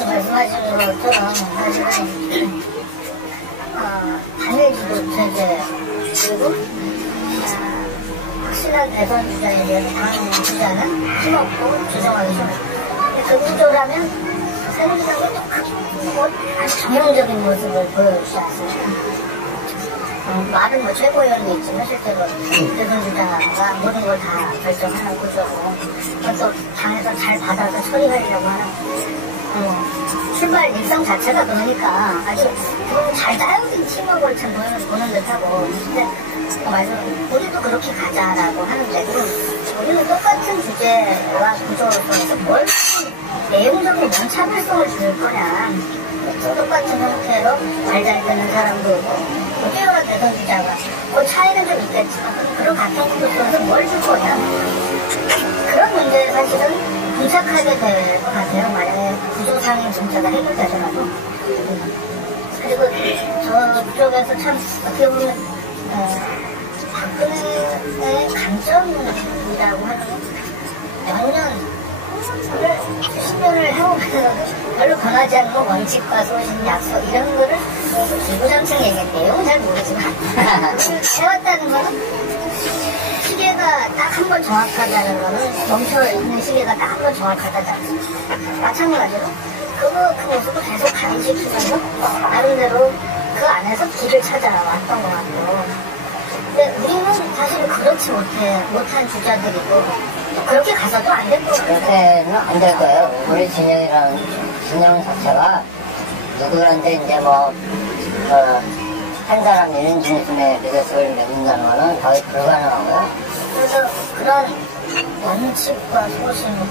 아까 말씀하신 것처럼 사실은 단일지도 체제 그리고 확실한 대선 주자에 대해서 당 주자는 힘없고 조정하기 쉬운 그 구조라면 새누리당이 또 아주 전형적인 모습을 보여주지 않습니까? 말은 뭐 최고위원이 있지만 실제로 대선 주자가 모든 걸 다 결정하는 구조고 또 당에서 잘 받아서 처리하려고 하는 출발 일성 자체가 그러니까 아주 잘 짜여진 팀워크를 참 보는 듯하고 근데 우리도 그렇게 가자라고 하는데 우리는 똑같은 주제와 구조로서 뭘 내용적으로 뭔 차별성을 줄 거냐 똑같은 형태로 잘 되는 사람도 있고 뛰어난 대선 주자가 그 차이는 좀 있겠지만 그런 같은 구조에서 뭘 줄 거냐 그런 문제에 사실은 분착하게 될 것 같아요. 만약에 구조상의 문제가 해결되더라도 그리고 저쪽에서 참 어떻게 보면 박근혜의 강점이라고 하는 몇 년 10년을 해오면서 별로 변하지 않는 원칙과 소신, 약속 이런 거를 기부장층 얘기할 내용은 잘 모르지만 해왔다는 거는 시계가 딱 한 번 정확하다는 거는 멈춰있는 시계가 딱 한 번 정확하다지 않습니까? 마찬가지로 그 모습을 계속 가미시키면서 나름대로 그 안에서 길을 찾아왔던 것 같고 근데 우리는 사실 그렇지 못한 주자들이고 그렇게 가서도 안 될 거예요. 그렇게는 안 될 거예요. 우리 진영 자체가 누구한테 이제 한 사람 1인 중심의 리더십을 매긴다는 거는 거의 불가능하고요. 그래서 그런 원칙과 소신,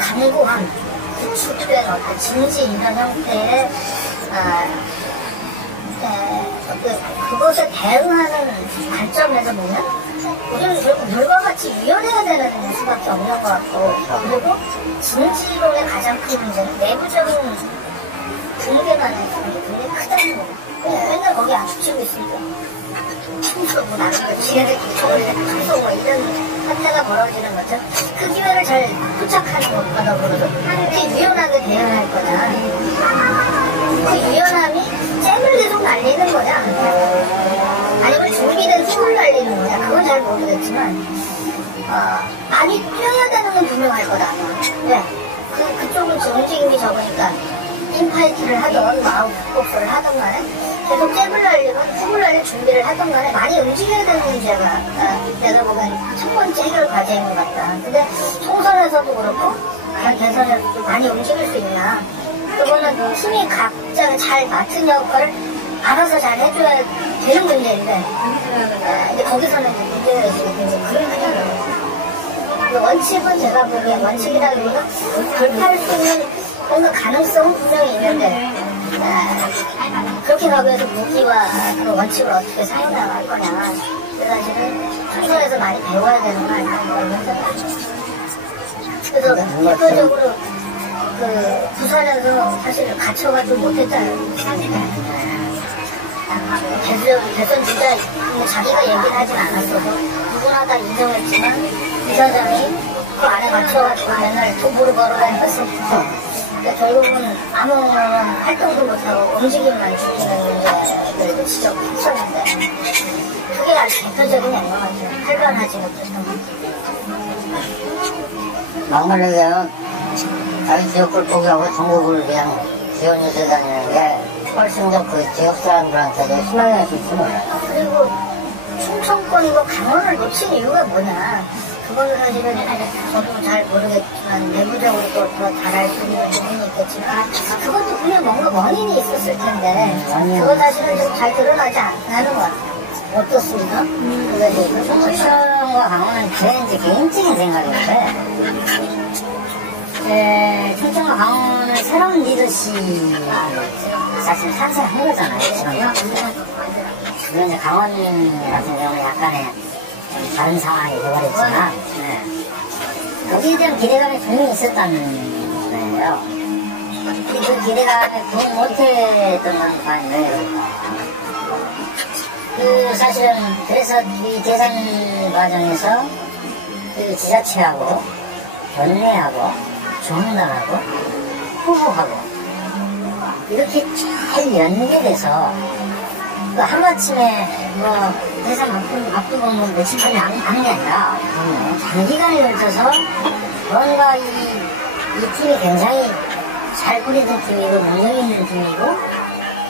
강고함, 구축된 어떤 진지 이런 형태의 그것에 대응하는 관점에서 보면 우리는 결국 물과 같이 유연해야 되는 수밖에 없는 것 같고 그리고 진지론의 가장 큰 문제는 내부적인 붕괴만의 굉장히 크다는 거예요. 그냥 맨날 거기 안 붙이고 있으니까 총쏘고 나는 지네들끼리 총을 총쏘고 이런 사태가 벌어지는 거죠. 그 기회를 잘 포착하는 것보다 그러죠. 그렇게 유연하게 대응할 거냐 그 유연함이 잼을 계속 날리는 거냐 아니면 준비된 힘을 날리는 거냐 그건 잘 모르겠지만 많이 뛰어야 되는 건 분명할 거다. 왜? 그쪽은 지금 움직임이 적으니까 인파이트를 하던 마우스복수를 하던 간에 계속 잼을 날리면 힘을 날릴 준비를 하던 간에 많이 움직여야 되는 문제가 내가 보기엔 첫 번째 해결 과제인 것 같다. 근데 총선에서도 그렇고 대선에서도 많이 움직일 수 있냐 그거는 팀이 각자 잘 맡은 역할을 알아서 잘 해줘야 되는 문제인데 근데 거기서는 문제가 있으니까 그런 거잖아요. 원칙은 제가 보기엔 원칙이라기보다 돌파할 수 있는 뭔가 가능성은 분명히 있는데 그렇게 가기 위해서 무기와 그 원칙을 어떻게 사용할 거냐 사실은 총선에서 많이 배워야 되는 거 아닌가 이런 생각이죠. 그래서 대표적으로 부산에서 사실 갇혀가지고 못했잖아요. 대선 주자 자기가 얘기를 하진 않았어도 누구나 다 인정했지만 이사장이 그 안에 갇혀가지고 맨날 도보로 걸어다녔으니까 결국은 아무런 활동도 못하고 움직임만 죽이는 문제들도 지적했었는데 그게 아주 대표적인 것 같아요. 활발하지 못했던 것 같아요. 막말로 얘기하면 자기 지역을 포기하고 전국을 위한 지원 유세 다니는 게 훨씬 더 그 지역 사람들한테도 희망이 줄 수 몰라요. 그리고 충청권이고 강원을 놓친 이유가 뭐냐 그거는 사실은 저도 잘 모르겠지만 내부적으로 또 더 잘할 수 있는 부분이 있겠지만 그것도 분명 뭔가 원인이 있었을 텐데 그건 사실은 좀 잘 드러나지 않는 것 같아요. 어떻습니까? 충청과 강원은 제 이제 개인적인 생각인데 충청과 강원은 새로운 리더십이 사실 탄생한 거잖아요. 물론 이제 강원 같은 경우는 약간의 다른 상황이 되어버렸지만 거기에 대한 기대감이 분명히 있었다는 거예요. 근데 그 기대감에 부응 못했던 건 과연 왜 그럴까? 사실은 그래서 이 대선 과정에서 그 지자체하고 견내하고 중단하고 후보하고 이렇게 잘 연계돼서 그 하루아침에 뭐 회사 바쁘고 뭐 며칠 전에 하는 게 아니라 장기간에 걸쳐서 뭔가 이 팀이 굉장히 잘 꾸려진 팀이고 능력 있는 팀이고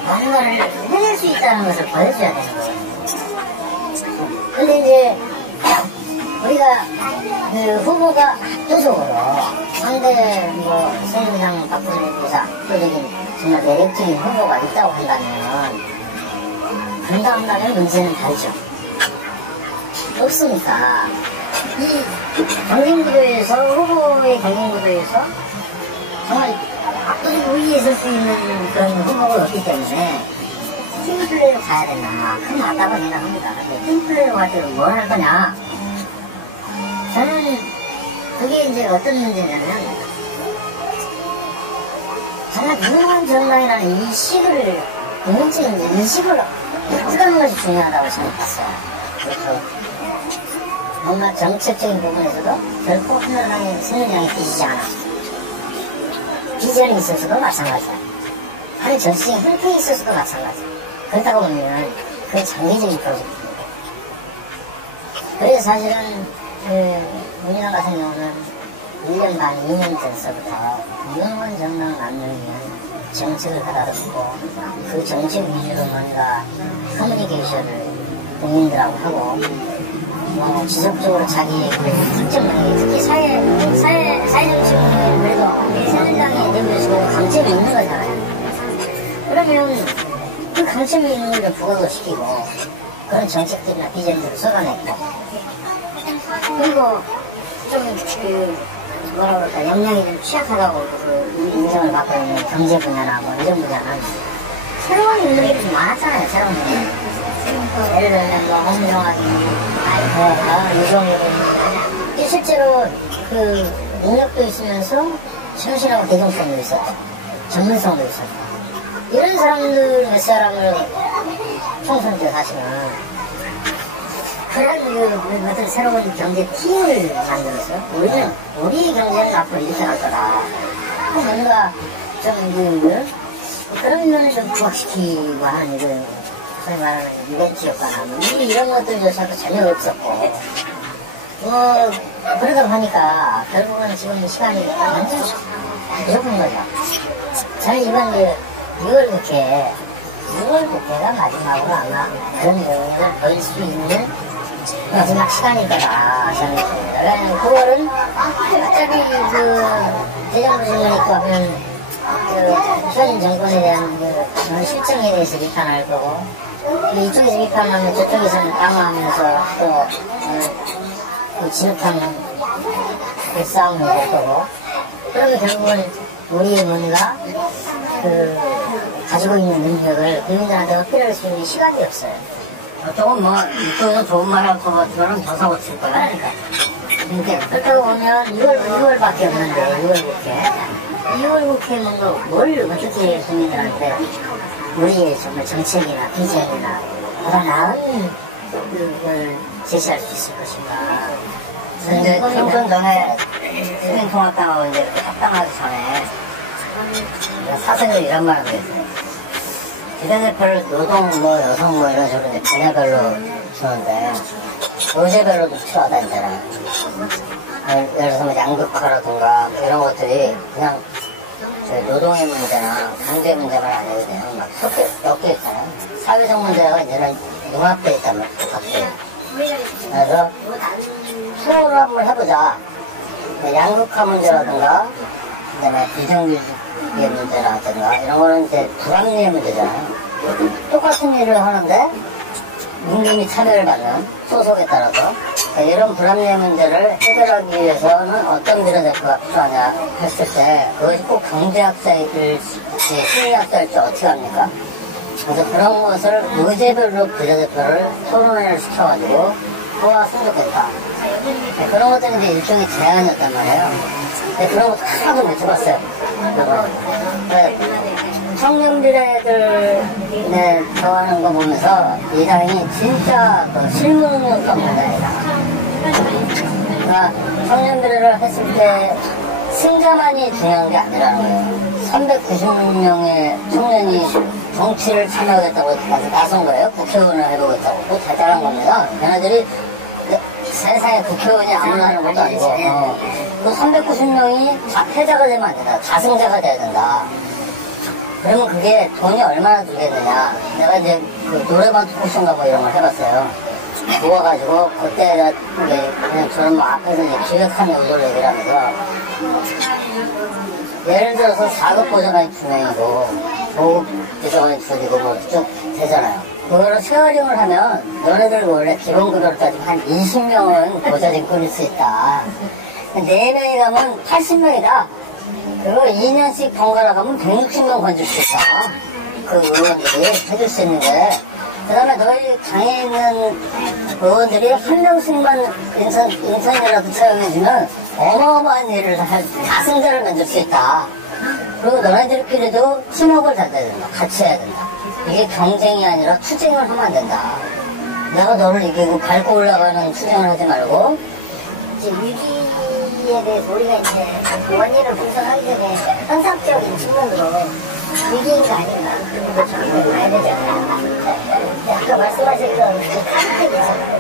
뭔가를 해낼 수 있다는 것을 보여줘야 되는 거예요. 근데 이제 우리가 그 후보가 압도적으로 상대 뭐 새누리당 박근혜 부사 압도적인 정말 매력적인 후보가 있다고 한다면 그런가 한다면 문제는 다르죠. 없으니까 이 경쟁구도에서 후보의 경쟁구도에서 정말 압도적 우위에 설 수 있는 그런 후보가 없기 때문에 팀플레이로 가야 된다. 그건 맞다고 생각합니다. 근데 팀플레이로 갈 때는 뭘 할 거냐? 저는 그게 이제 어떤 문제냐면 정말 유능한 정당이라는 이 식을 공공적인 인식을 획득하는 것이 중요하다고 생각했어요. 그래서 뭔가 정책적인 부분에서도 결코 한나라당의 새누리당이 뒤지지 않아. 비전이 있어서도 마찬가지야. 한 정치적인 형태에 있어서도 마찬가지야. 그렇다고 보면 그게 장기적인 프로젝트입니다. 그래서 사실은 민주당 같은 경우는 1년 반, 2년 전서부터 유능한 정당 만들기 위한 정책을 가다듬고 그 정책 위주로 뭔가 커뮤니케이션을 국민들하고 하고 지속적으로 자기의 특정 분야에 특히 사회정치는 그래도 새누리당의 내부에서 강점이 있는 거잖아요. 그러면 그 강점이 있는 걸 부각을 시키고 그런 정책들이나 비전들을 쏟아냈고 그리고 좀 뭐라 그럴까 역량이 좀 취약하다고 인정을 받고 있는 경제 분야나 뭐 이런 분야는 새로운 인물이 좀 많았잖아요. 새로운 인물. 예를 들면 뭐 홍정학이 유종이 실제로 그 능력도 있으면서 충실하고 대중성도 있었고 전문성도 있었고 이런 사람들 몇 사람을 총선 때 사실은 그런 어떤 새로운 경제 팀을 만들어서 우리는 우리 경제는 앞으로 이렇게 갈 거다. 뭔가 좀 그런 면을 좀 부각시키고 하는 이런 소위 말하는 이벤트였거나 이런 것들도 자꾸 전혀 없었고 그러다 보니까 결국은 지금 시간이 완전 부족한 거죠. 저는 이번 6월 국회가 마지막으로 아마 그런 영향을 보일 수 있는 마지막 시간일 거다 생각합니다. 왜냐면 9월은 어차피 대정부 질문이 있고 하면 현 정권에 대한 실정에 대해서 비판할 거고 이쪽에서 비판하면 저쪽에서는 방어하면서 또 진흙탕 싸움이 될 거고 그러면 결국은 우리의 뭔가 가지고 있는 능력을 국민들한테 어필할 수 있는 시간이 없어요. 조금 이쪽에서 좋은 말 할 것 같으면 더 사고 칠 거야. 그러니까 그렇다고 보면 6월밖에 없는데 6월 국회 2월 국회 뭔가 뭘 어떻게 국민들한테 우리의 정말 정책이나 비전이나 보다 나은 걸 제시할 수 있을 것인가. 근데 총선 전에 시민통합당하고 이제 합당하기 전에 사석에서 이런 말을 했어요. 비례대표를 노동 여성 이런 식으로 이제 분야별로 주는데 노제별로도 필요하다 했잖아요. 예를 들어서 뭐 양극화라든가 이런 것들이 그냥 노동의 문제나 경제 문제만 아니고 그냥 막 섞여 있잖아요. 사회적 문제가 이제는 융합되어 있단 말이에요. 그래서 수호를 한번 해보자. 양극화 문제라든가 그다음에 비정규직의 문제라든가 이런 거는 이제 불합리의 문제잖아요. 똑같은 일을 하는데 임금이 차별을 받는 소속에 따라서 이런 불합리의 문제를 해결하기 위해서는 어떤 비례대표가 필요하냐 했을 때 그것이 꼭 경제학자일지 심리학자일지 어떻게 합니까? 그래서 그런 것을 의제별로 비례대표를 토론회를 시켜가지고 뽑았으면 좋겠다. 그런 것들이 이제 일종의 제안이었단 말이에요. 근데 그런 것도 하나도 못 해봤어요. 청년 비례들 좋아하는 거 보면서 이 당이 진짜 실무능력 없는 당이다. 그러니까 청년 비례를 했을 때 승자만이 중요한 게 아니라는 거예요. 390명의 청년이 정치를 참여하겠다고 나선 거예요. 국회의원을 해보겠다고. 그거 대단한 겁니다. 걔네들이 세상에 국회의원이 아무나 하는 것도 아니고, 그 390명이 패자가 되면 안 된다. 다승자가 돼야 된다. 그러면 그게 돈이 얼마나 들겠느냐. 내가 이제 그 노래방 토크쇼인가 뭐 이런 걸 해봤어요. 모아가지고, 그때 그냥 저는 뭐 앞에서 이제 기획한 요소를 얘기를 하면서, 예를 들어서 4급 보좌관이 2명이고, 5급 비서관이 2이고 뭐 쭉 되잖아요. 그거를 쉐어링을 하면, 너네들 원래 기본급여를 따지면 한 20명은 보좌진 꾸릴 수 있다. 4명이 가면 80명이다. 그리고 2년씩 번갈아 가면 160명 건질 수 있다. 그 의원들이 해줄 수 있는 게. 그 다음에 너희 당에 있는 의원들이 한 명씩만 인선이라도 채용해주면 어마어마한 일을 다승자를 만들 수 있다. 그리고 너네들끼리도 팀워크를 잘 해야 된다. 같이 해야 된다. 이게 경쟁이 아니라 투쟁을 하면 안 된다. 내가 너를 이기고 밟고 올라가는 투쟁을 하지 말고. 이제 위기에 대해서 우리가 이제 원인을 분석하기 전에 현상적인 측면으로 위기인가 아닌가 그런 걸 좀 봐야 되잖아요. 아까 말씀하셨던 그 카르텔 있잖아요.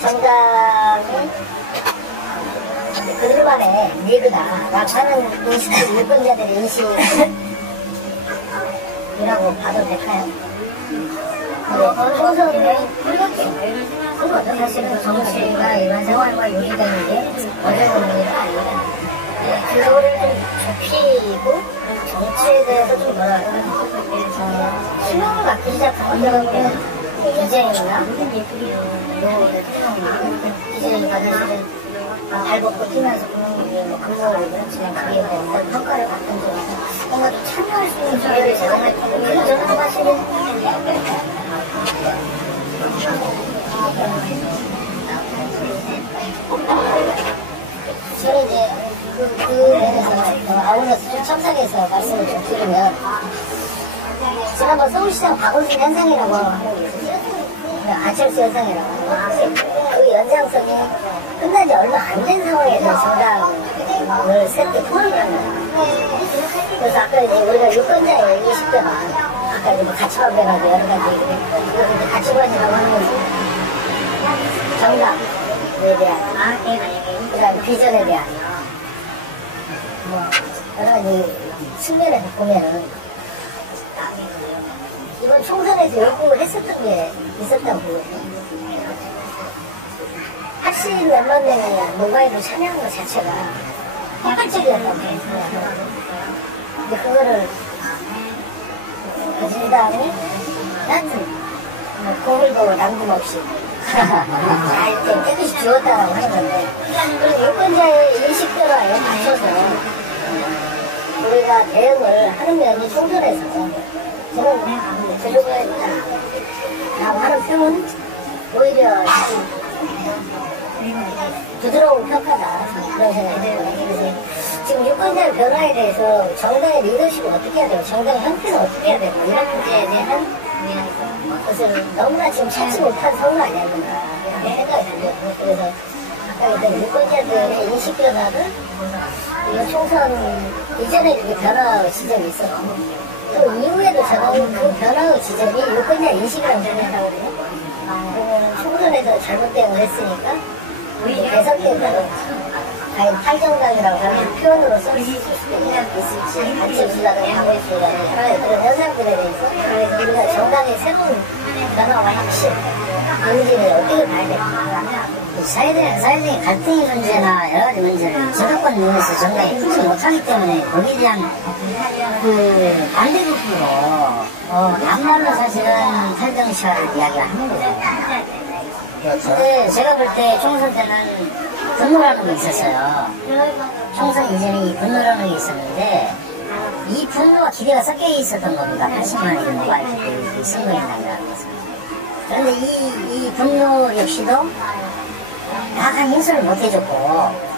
정당이 그들만의 리그다 라고 인식을 유권자들의 인식이라고 봐도 될까요? 그건 사실은 정치가 일반 생활과 유리되는 게 어려운 일은 아니라 그거를 좀 좁히고 정치에 대해서 좀 뭐랄까 희망을 갖기 시작한 어떤 이재용이나 이재용이 받으시는 발벗고 뛰면서 근거를 그렇지만 그게 어떤 평가를 받던 중에서 뭔가 좀 참여할 수 있는 기회를 제공했던 게 저는 사실은 저는 이제 그 면에서 아울러서 좀 첨삭해서 말씀을 좀 드리면 지난번 서울시장 박원순 현상이라고 하는 게 있었어요. 아철수 현상이라고 하는 그 연장성이 끝나지 얼마 안 된 상황에서 정당을 새롭게 통합을 합니다. 그래서 아까 이제 우리가 유권자의 인식변화 아까 이제 뭐 가치관 변화도 여러 가지 이것도 이제 가치관이라고 하는 것이 정당에 대한 그다음 비전에 대한 뭐 여러 가지 측면에서 보면은 이번 총선에서 요구를 했었던 게 있었다고 보거든요. 80 몇만 명이 모바일로 참여한 것 자체가 획기적이었다고 생각해요. 근데 그거를 민주당이 나는 고글고 남김없이 잘 깨끗이 지웠다라고 하는 건데 그리고 유권자의 인식 변화에 맞춰서 우리가 대응을 하는 면이 총선에서 저는 들려고 했다라고 하는 표현은 오히려 부드러운 평가다 그런 생각이 들어요. 지금 유권자의 변화에 대해서 정당의 리더십을 어떻게 해야 되고 정당의 형태는 어떻게 해야 되고 이런 문제에 대한 것을 너무나 지금 찾지 못한 상황 아니야 이런 생각이 들어요. 그래서 아까 유권자들의 인식 변화를 이거 총선 이전에 이렇게 변화의 지점이 있었고 또 이후에도 저는 그 변화의 지점이 유권자 인식이라고 생각하거든요. 그러면 총선에서 잘못 대응을 했으니까 대선 때는 과연 탈정당이라고 하는 표현으로 쓸 수 있을지 같이 수사를 하고 있으니까 그런 현상들에 대해서 우리가 정당의 새로운 변화와 혁신 문제를 어떻게 봐야 될까? 사회적인 갈등의 문제나 여러 가지 문제를 저작권 면에서 정당이 풀지 못하기 때문에 거기에 대한 그 반대급부로 막말로 사실은 탈정시화를 이야기하는 거죠. 근데 제가 볼 때 총선 때는 분노라는 게 있었어요. 총선 이전에 이 분노라는 게 있었는데 이 분노와 기대가 섞여 있었던 겁니다. 80만 인구가 이렇게 선거인단이라는 것은. 그런데 이 분노 역시도 약간 인수를 못 해줬고